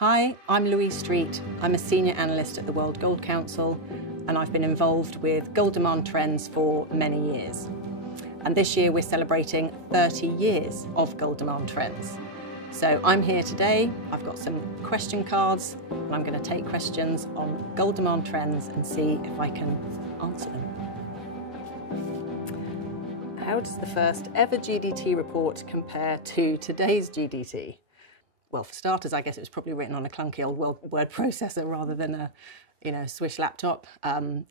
Hi, I'm Louise Street. I'm a senior analyst at the World Gold Council, and I've been involved with gold demand trends for many years. And this year we're celebrating 30 years of gold demand trends. So I'm here today, I've got some question cards, and I'm going to take questions on gold demand trends and see if I can answer them. How does the first ever GDT report compare to today's GDT? Well, for starters, I guess it was probably written on a clunky old word processor rather than a, Swish laptop.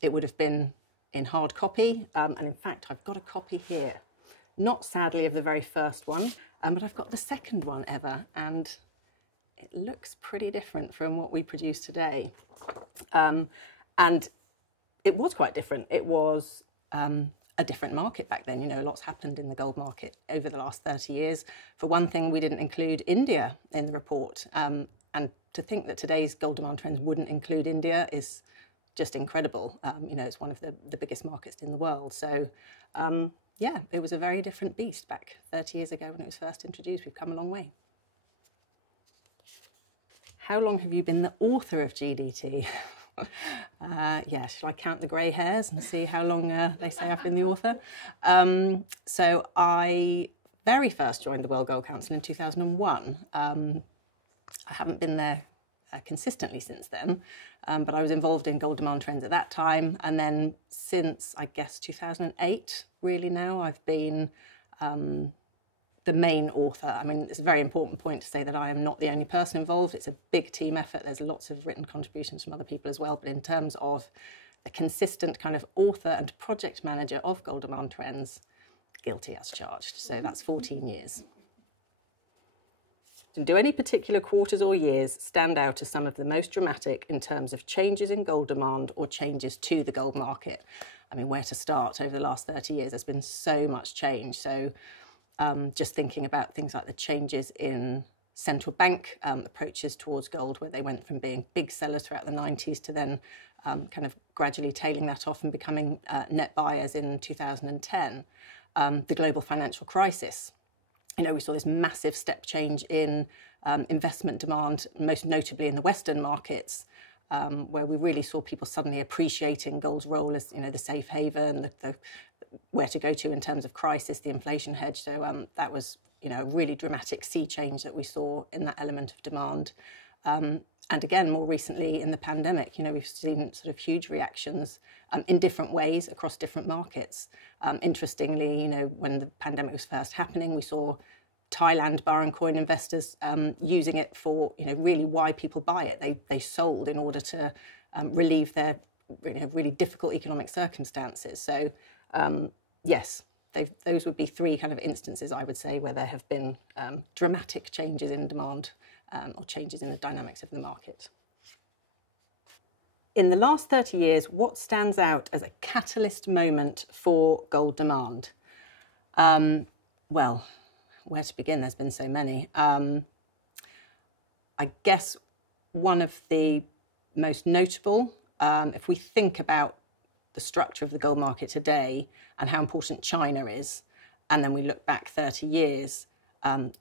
It would have been in hard copy, and in fact, I've got a copy here. Not sadly of the very first one, but I've got the second one ever, and it looks pretty different from what we produce today. And it was quite different. It was a different market back then. Lots happened in the gold market over the last 30 years. For one thing, we didn't include India in the report. And to think that today's gold demand trends wouldn't include India is just incredible. It's one of the biggest markets in the world. So, yeah, it was a very different beast back 30 years ago when it was first introduced. We've come a long way. How long have you been the author of GDT? Yeah, shall I count the grey hairs and see how long they say I've been the author? So I very first joined the World Gold Council in 2001. I haven't been there consistently since then, but I was involved in gold demand trends at that time. And then since, I guess, 2008, really now, I've been the main author. I mean, it's a very important point to say that I am not the only person involved. It's a big team effort. There's lots of written contributions from other people as well. But in terms of a consistent kind of author and project manager of gold demand trends, guilty as charged. So that's 14 years. Do any particular quarters or years stand out as some of the most dramatic in terms of changes in gold demand or changes to the gold market? I mean, where to start? Over the last 30 years, there's been so much change. So just thinking about things like the changes in central bank approaches towards gold, where they went from being big sellers throughout the 90s to then kind of gradually tailing that off and becoming net buyers in 2010. The global financial crisis. We saw this massive step change in investment demand, most notably in the Western markets, where we really saw people suddenly appreciating gold's role as, the safe haven, the where to go to in terms of crisis, the inflation hedge. So that was, a really dramatic sea change that we saw in that element of demand. And again, more recently in the pandemic, we've seen sort of huge reactions in different ways across different markets. Interestingly, when the pandemic was first happening, we saw Thailand bar and coin investors using it for, really why people buy it. They sold in order to relieve their really difficult economic circumstances. So yes, those would be three kind of instances, I would say, where there have been dramatic changes in demand or changes in the dynamics of the market. In the last 30 years, what stands out as a catalyst moment for gold demand? Well, where to begin? There's been so many. I guess one of the most notable, if we think about the structure of the gold market today and how important China is, and then we look back 30 years,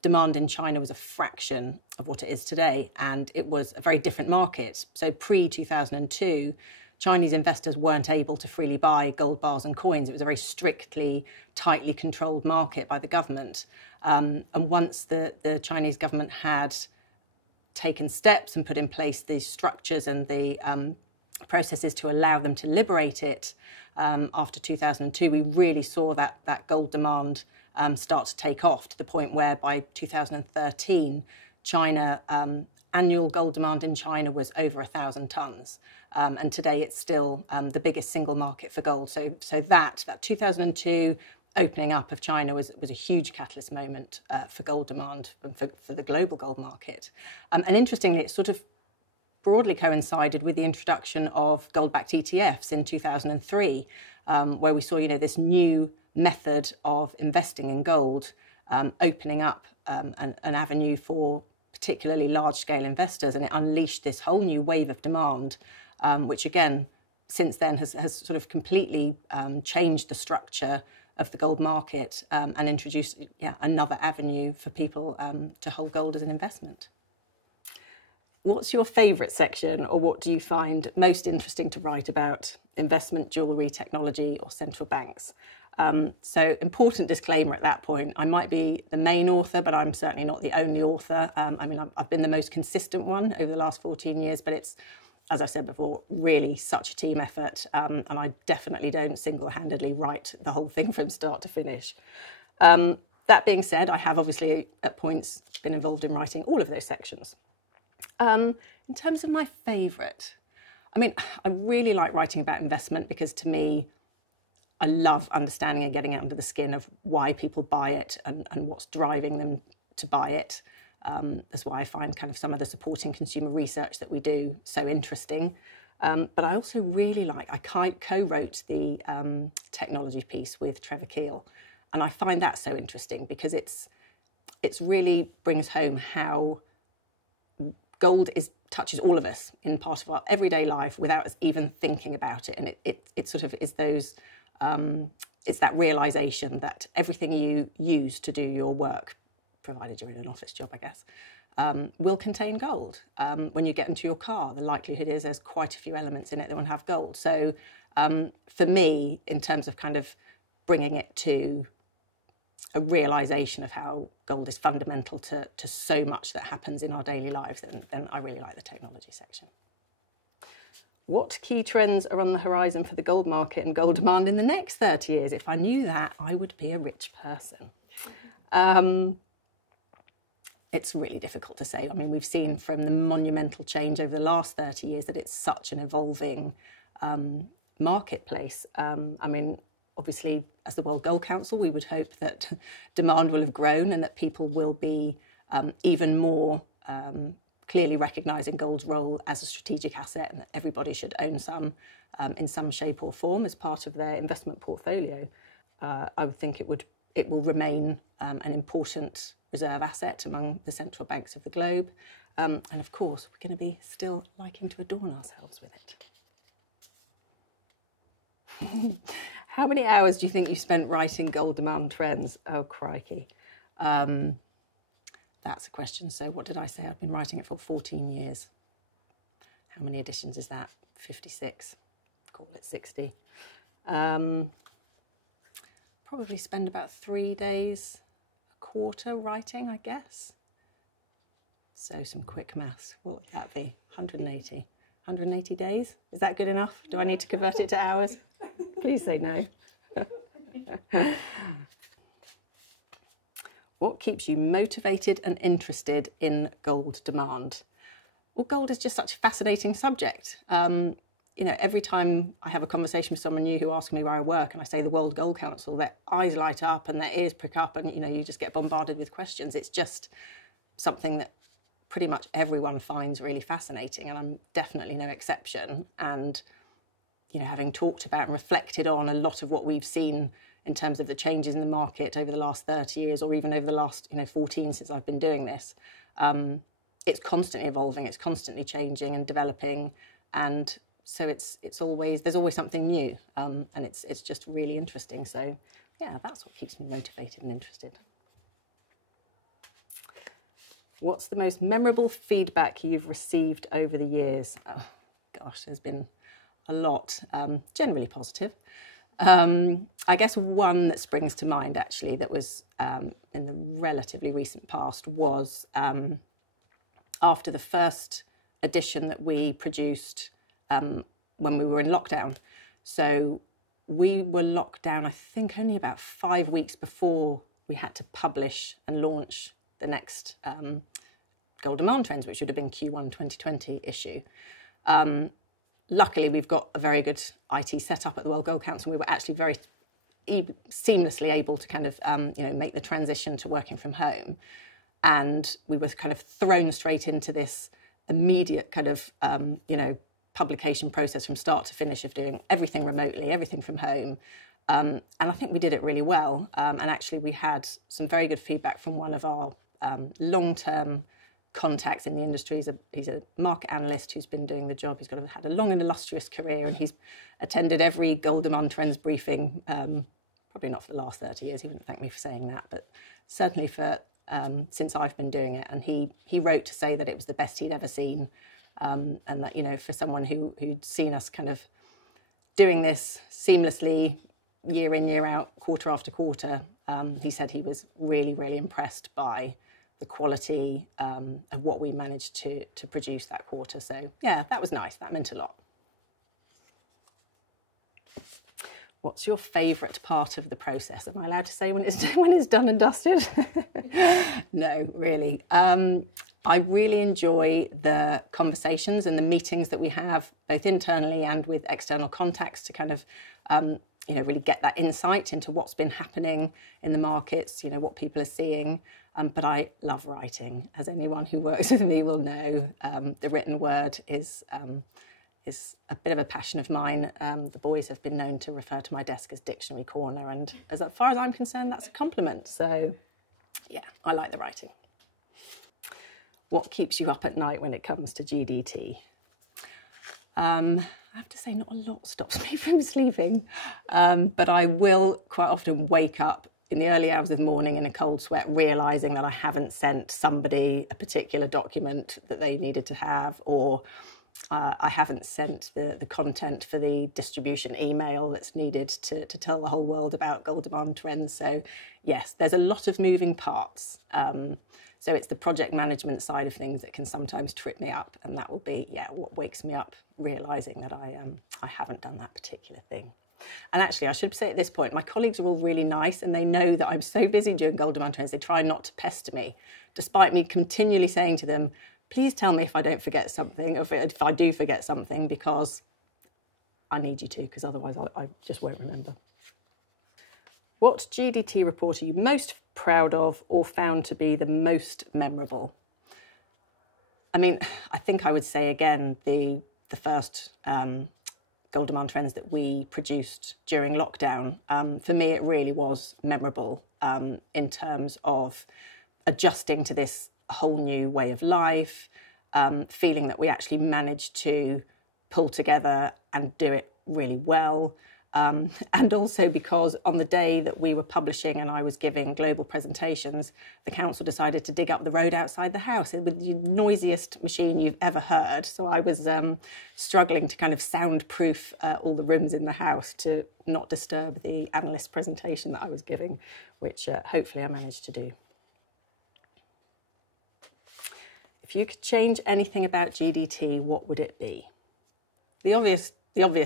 demand in China was a fraction of what it is today, and it was a very different market. So pre-2002, Chinese investors weren't able to freely buy gold bars and coins. It was a very strictly, tightly controlled market by the government. And once the Chinese government had taken steps and put in place these structures and the processes to allow them to liberate it, after 2002, we really saw that gold demand start to take off to the point where by 2013, China, annual gold demand in China was over 1,000 tonnes. And today it's still the biggest single market for gold. So that 2002 opening up of China was a huge catalyst moment for gold demand and for the global gold market. And interestingly, it sort of broadly coincided with the introduction of gold-backed ETFs in 2003, where we saw, this new method of investing in gold, opening up an avenue for particularly large-scale investors, and it unleashed this whole new wave of demand, which again, since then has sort of completely changed the structure of the gold market and introduced another avenue for people to hold gold as an investment. what's your favourite section, or what do you find most interesting to write about investment, jewellery, technology or central banks? So important disclaimer at that point, I might be the main author, but I'm certainly not the only author. I mean, I've been the most consistent one over the last 14 years, but it's, as I said before, really such a team effort. And I definitely don't single-handedly write the whole thing from start to finish. That being said, I have obviously at points been involved in writing all of those sections. In terms of my favourite, I mean, I really like writing about investment because to me, I love understanding and getting under the skin of why people buy it and what's driving them to buy it. That's why I find kind of some of the supporting consumer research that we do so interesting. But I also really like, I co-wrote the technology piece with Trevor Keel. And I find that so interesting because it's really brings home how gold touches all of us in part of our everyday life without us even thinking about it. And it sort of is those, it's that realisation that everything you use to do your work, provided you're in an office job, I guess, will contain gold. When you get into your car, the likelihood is there's quite a few elements in it that will have gold. So for me, in terms of kind of bringing it to a realisation of how gold is fundamental to so much that happens in our daily lives, then I really like the technology section. What key trends are on the horizon for the gold market and gold demand in the next 30 years? If I knew that, I would be a rich person. It's really difficult to say. I mean, we've seen from the monumental change over the last 30 years that it's such an evolving marketplace. I mean, obviously, as the World Gold Council, we would hope that demand will have grown and that people will be even more clearly recognising gold's role as a strategic asset and that everybody should own some in some shape or form as part of their investment portfolio. I would think it will remain an important reserve asset among the central banks of the globe. And of course, we're going to be still liking to adorn ourselves with it. How many hours do you think you spent writing gold demand trends? Oh, crikey. That's a question. So what did I say? I've been writing it for 14 years. How many editions is that? 56. Call it 60. Probably spend about 3 days, a quarter writing, I guess. So some quick maths. What would that be? 180. 180 days? Is that good enough? Do I need to convert it to hours? Please say no. What keeps you motivated and interested in gold demand? Well, gold is just such a fascinating subject. You know, every time I have a conversation with someone new who asks me where I work and I say the World Gold Council, their eyes light up and their ears prick up and, you know, you just get bombarded with questions. It's just something that pretty much everyone finds really fascinating, and I'm definitely no exception. And, you know, having talked about and reflected on a lot of what we've seen in terms of the changes in the market over the last 30 years or even over the last, 14 since I've been doing this, it's constantly evolving, it's constantly changing and developing, and so there's always something new, and it's just really interesting. So yeah, that's what keeps me motivated and interested. What's the most memorable feedback you've received over the years? Oh, gosh, there's been a lot, generally positive. I guess one that springs to mind actually that was in the relatively recent past was after the first edition that we produced when we were in lockdown. So we were locked down, I think, only about 5 weeks before we had to publish and launch the next Gold Demand Trends, which would have been Q1 2020 issue. Luckily, we've got a very good IT setup at the World Gold Council. We were actually very seamlessly able to kind of, make the transition to working from home. And we were kind of thrown straight into this immediate kind of, publication process from start to finish of doing everything remotely, everything from home. And I think we did it really well. And actually, we had some very good feedback from one of our long-term contacts in the industry. He's a market analyst who's been doing the job. He's had a long and illustrious career, and he's attended every Gold Demand Trends briefing, probably not for the last 30 years. He wouldn't thank me for saying that, but certainly for since I've been doing it. And he wrote to say that it was the best he'd ever seen, and that, you know, for someone who'd seen us kind of doing this seamlessly, year in, year out, quarter after quarter, he said he was really, really impressed by the quality of what we managed to produce that quarter. So yeah, that was nice. That meant a lot. What's your favourite part of the process? Am I allowed to say when it's done and dusted? No, really. I really enjoy the conversations and the meetings that we have, both internally and with external contacts, to kind of you know, really get that insight into what's been happening in the markets, you know, what people are seeing. But I love writing, as anyone who works with me will know. The written word is a bit of a passion of mine. The boys have been known to refer to my desk as Dictionary Corner, and as far as I'm concerned, that's a compliment. So yeah, I like the writing. What keeps you up at night when it comes to GDT? I have to say not a lot stops me from sleeping, but I will quite often wake up in the early hours of the morning in a cold sweat, realising that I haven't sent somebody a particular document that they needed to have, or I haven't sent the content for the distribution email that's needed to tell the whole world about gold demand trends. So yes, there's a lot of moving parts. So it's the project management side of things that can sometimes trip me up, and that will be, yeah, what wakes me up, realising that I haven't done that particular thing. And actually, I should say at this point, my colleagues are all really nice, and they know that I'm so busy during gold demand trends, they try not to pester me, despite me continually saying to them, please tell me if I don't forget something, or if I do forget something, because I need you to, because otherwise I just won't remember. What GDT report are you most proud of or found to be the most memorable? I mean, I think I would say again the first gold demand trends that we produced during lockdown. For me, it really was memorable in terms of adjusting to this whole new way of life, feeling that we actually managed to pull together and do it really well. And also because on the day that we were publishing and I was giving global presentations, the council decided to dig up the road outside the house with the noisiest machine you've ever heard. So I was struggling to kind of soundproof all the rooms in the house to not disturb the analyst presentation that I was giving, which hopefully I managed to do. If you could change anything about GDT, what would it be? The obvious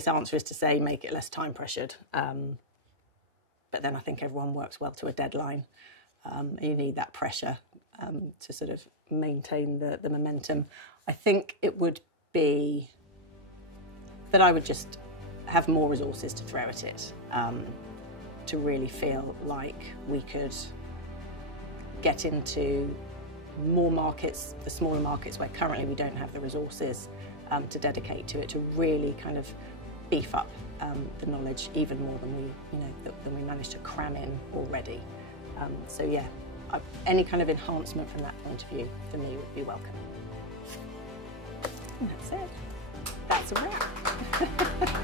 answer is to say make it less time pressured, but then I think everyone works well to a deadline. You need that pressure to sort of maintain the momentum. I think it would be that I would just have more resources to throw at it, to really feel like we could get into more markets, the smaller markets where currently we don't have the resources to dedicate to it, to really kind of beef up the knowledge even more than we managed to cram in already. So yeah, any kind of enhancement from that point of view for me would be welcome. And that's it. That's a wrap.